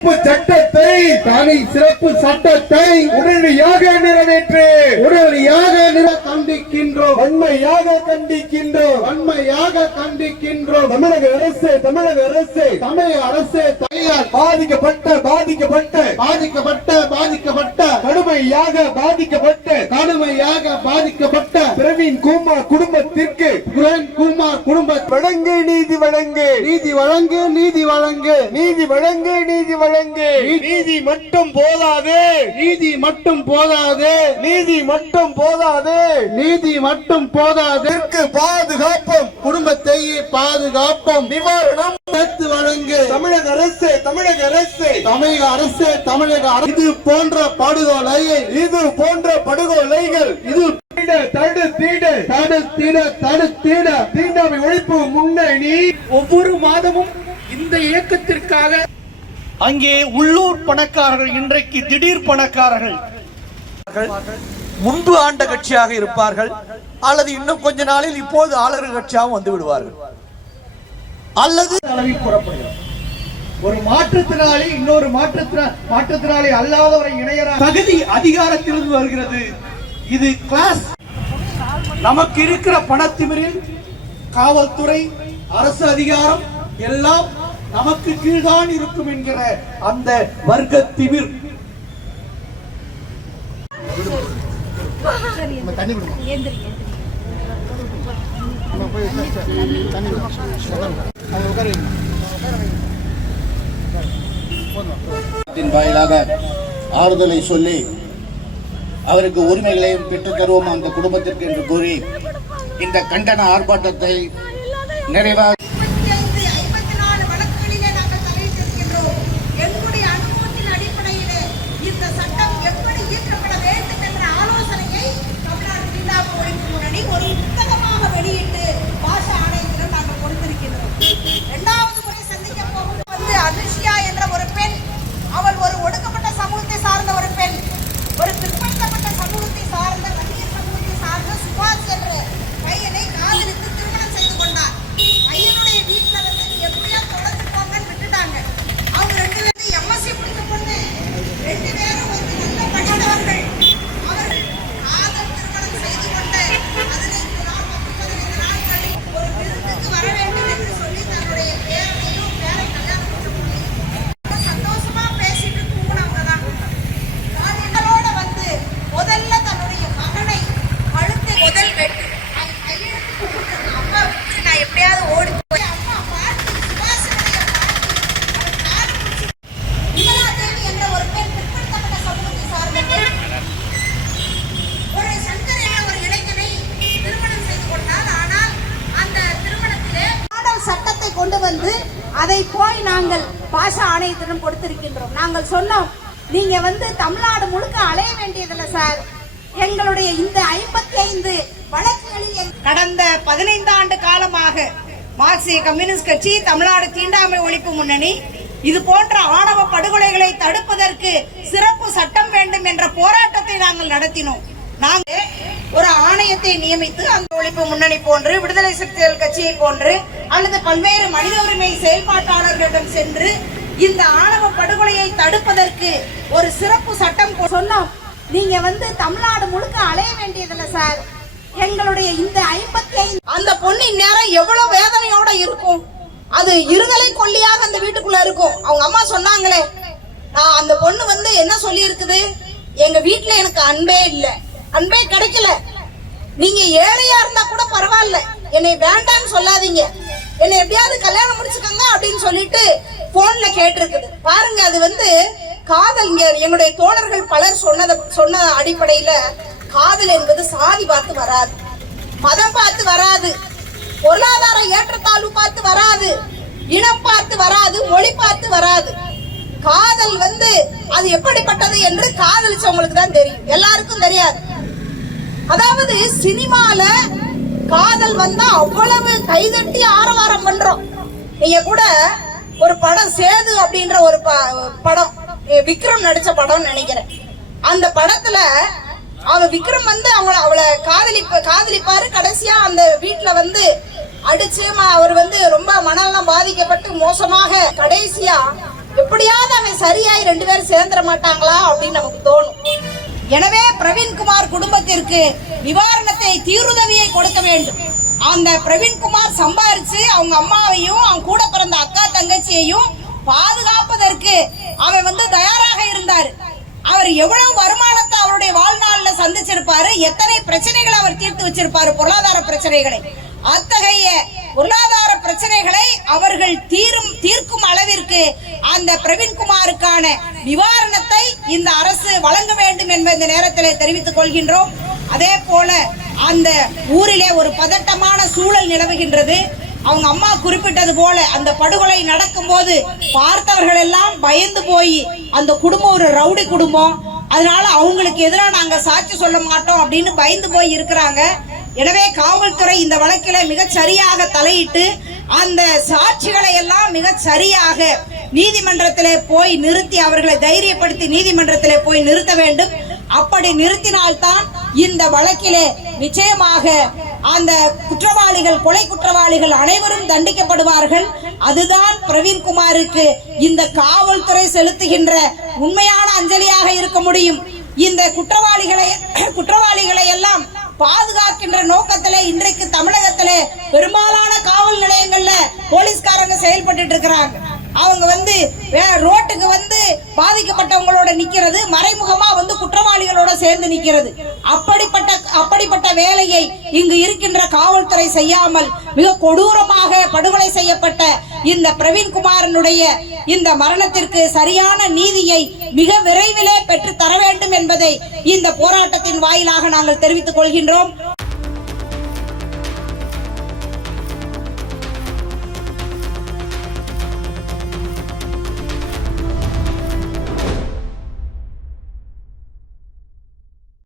சட்டத்தை தனி சிறப்பு சட்டத்தை உடனடியாக நிறைவேற்று. கண்டிக்கின்றோம், வன்மையாக கண்டிக்கின்றோம், வன்மையாக கண்டிக்கின்றோம். தமிழக அரசு பாதிக்கப்பட்ட கடுமையாக பாதிக்கப்பட்ட பிரவீன் குமார் குடும்பத்திற்கு வழங்கு நீதி வழங்கு, நீதி மட்டும் போதாது, பாதுகாப்பும், குடும்பத்தை பாதுகாப்பும், நிவாரணம் வழங்கு. தமிழக அரசு இது போன்ற படுகொலைகள் தீண்டாமை ஒழிப்பு முன்னணி ஒவ்வொரு மாதமும் இந்த இயக்கத்திற்காக அங்கே உள்ளூர் பணக்காரர்கள் இன்றைக்கு திடீர் பணக்காரர்கள் முன்பு ஆண்ட கட்சியாக இருப்பார்கள், அல்லது இன்னும் கொஞ்ச நாளில் இப்போது ஆளுநர் கட்சியாக வந்து விடுவார்கள், அல்லது அளவில் கூறப்படுகிறது. ஒரு மாற்றுத்திறனாளி இன்னொரு மாற்றுத்திறனாளி அல்லாதவரை இணையற தகுதி அதிகாரத்திலிருந்து வருகிறது. இது கிளாஸ். நமக்கு இருக்கிற பணத்திமிரில் காவல்துறை, அரசு அதிகாரம் எல்லாம் நமக்கு கீழ்தான் இருக்கும் என்கிற அந்த வர்க்க திமிர். வாயிலாக ஆறுதலை சொல்லி அவருக்கு உரிமைகளையும் பெற்றுத் தருவோம் அந்த குடும்பத்திற்கு என்று கூறி இந்த கண்டன ஆர்ப்பாட்டத்தை நிறைவாக கொண்டு வந்து அதை போய் நாங்கள் பாஷா ஆணையத்திடம் கொடுத்திருக்கின்றோம். நாங்கள் சொன்னோம், நீங்க வந்து தமிழ்நாடு முழுக்க அலைய வேண்டியதில்லை சார், எங்களுடைய இந்த 55 வழக்குகளில் கடந்த 15 ஆண்டு காலமாக மார்க்சிய கம்யூனிஸ்ட் கட்சி, தமிழ்நாடு தீண்டாமை ஒழிப்பு முன்னணி இது போன்ற ஆணவ படுகொலைகளை தடுப்பதற்கு சிறப்பு சட்டம் வேண்டும் என்ற போராட்டத்தை நாங்கள் நடத்தினோம். நாங்கள் ஒரு ஆணையத்தை நியமித்து அந்த ஒழிப்பு முன்னணி போன்று, விடுதலை சிறுத்தைகள் கட்சியை போன்று அல்லது பல்வேறு மனித உரிமை செயல்பாட்டாளர்களிடம் சென்று இந்த ஆணவ படுகொலையை தடுப்பதற்கு ஒரு சிறப்பு சட்டம் சொன்னோம். நீங்க வந்து தமிழ்நாடு முழுக்க அலைய வேண்டியதில்லை சார், எங்களுடைய இந்த 55 அந்த பொண்ணின் நேரம் எவ்வளவு வேதனையோட இருக்கும். அது இருதலை கொல்லியாக அந்த வீட்டுக்குள்ள இருக்கும். அவங்க அம்மா சொன்னாங்களே, அந்த பொண்ணு வந்து என்ன சொல்லி இருக்குது, எங்க வீட்டுல எனக்கு அன்பே இல்லை, அன்பே கிடைக்கல, நீங்க ஏழையா இருந்தா கூட பரவாயில்ல, என்னை வேண்டாம்னு சொல்லாதீங்க, என்னை எப்படியாவது கல்யாணம் முடிச்சுக்கோங்க அப்படின்னு சொல்லிட்டு போன்ல கேட்டிருக்குது. பாருங்க, அது வந்து காதல். எங்களுடைய தோழர்கள் பலர் சொன்ன அடிப்படையில காதல் என்பது சாதி பார்த்து வராது, மதம் பார்த்து வராது, பொருளாதார ஏற்றத்தாழ்வு பார்த்து வராது, இனம் பார்த்து வராது, மொழி பார்த்து வராது. காதல் வந்து அது எப்படிப்பட்டது என்று காதலிச்சவங்களுக்கு தான் தெரியும், எல்லாருக்கும் தெரியாது. அதாவது சினிமால காதல் வந்தா அவ்வளவு கைதட்டி ஆரவாரம் பண்றோம். நீங்க கூட ஒரு படம் சேது அப்படின்ற ஒரு படம், விக்ரம் நடிச்ச படம் நினைக்கிறேன். அந்த படத்துல விக்ரம் வந்து அவளை காதலிப்பாரு. கடைசியா அந்த வீட்டுல வந்து அடிச்சு அவர் வந்து ரொம்ப மனநலம் பாதிக்கப்பட்டு மோசமாக கடைசியா எப்படியாவது அவன் சரியாய் 2 பேரும் சேர்ந்துட மாட்டாங்களா அப்படின்னு நமக்கு தோணும். எனவே பிரவீன்குமார் குடும்பத்திற்கு நிவாரணத்தை தீருதவியை கொடுக்க வேண்டும். அந்த பிரவீன்குமார் சம்பாரிச்சு அவங்க அம்மாவையும் அவங்க கூட பிறந்த அக்கா தங்கச்சியையும் பாதுகாப்பதற்கு அவன் தயாராக இருந்தார். அவர் எவ்வளவு வருமானத்தை அவருடைய வாழ்நாளில் சந்திச்சிருப்பாரு, எத்தனை பிரச்சனைகளை அவர் தீர்த்து வச்சிருப்பாரு, பொருளாதார பிரச்சனைகளை. அத்தகைய பொருளாதார பிரச்சனைகளை அவர்கள் தீர்க்கும் அளவிற்கு அந்த பிரவீன்குமாருக்கான நிவாரணத்தை இந்த அரசு வழங்க வேண்டும் என்பதை இந்த நேரத்தில் தெரிவித்துக் கொள்கின்றோம். அதே போல அந்த ஊரிலே ஒரு பதட்டமான சூழல் நிலவுகின்றது. அவங்க அம்மா குறிப்பிட்டது போல அந்த படுகொலை நடக்கும் போது பார்த்தவர்கள் எல்லாம் பயந்து போய், அந்த குடும்பம் ஒரு ரவுடி குடும்பம், அதனால அவங்களுக்கு எதிராக நாங்க சாட்சி சொல்ல மாட்டோம் அப்படின்னு பயந்து போய் இருக்கிறாங்க. எனவே காவல்துறை இந்த வழக்கில மிக சரியாக தலையிட்டு அந்த சாட்சிகளை எல்லாம் மிக சரியாக நீதிமன்றத்திலே போய் நிறுத்தி அவர்களை தைரியப்படுத்தி நீதிமன்றத்திலே போய் நிறுத்த வேண்டும். அப்படி நிறுத்தினால்தான் இந்த வழக்கிலே நிச்சயமாக அந்த குற்றவாளிகள், கொலை குற்றவாளிகள் அனைவரும் தண்டிக்கப்படுவார்கள். அதுதான் பிரவீன்குமாருக்கு இந்த காவல்துறை செலுத்துகின்ற உண்மையான அஞ்சலியாக இருக்க முடியும். இந்த குற்றவாளிகளை எல்லாம் பாதுகாக்கின்ற நோக்கத்திலே இன்றைக்கு தமிழகத்திலே பெரும்பாலான காவல் நிலையங்கள்ல போலீஸ்காரங்க செயல்பட்டு இருக்கிறாங்க. அவங்க ரோட்டுக்கு பாதிக்கப்பட்டவங்களோட நிக்கிறது, மறைமுகமா குற்றவாளிகளோட சேர்ந்து நிக்கிறது. அப்படிப்பட்ட வேலையை இங்கு இருக்கின்ற காவல்துறை செய்யாமல் மிக கொடூரமாக படுகொலை செய்யப்பட்ட இந்த பிரவீன்குமாரனுடைய இந்த மரணத்திற்கு சரியான நீதியை மிக விரைவிலே பெற்று தர வேண்டும் என்பதை இந்த போராட்டத்தின் வாயிலாக நாங்கள் தெரிவித்துக் கொள்கின்றோம்.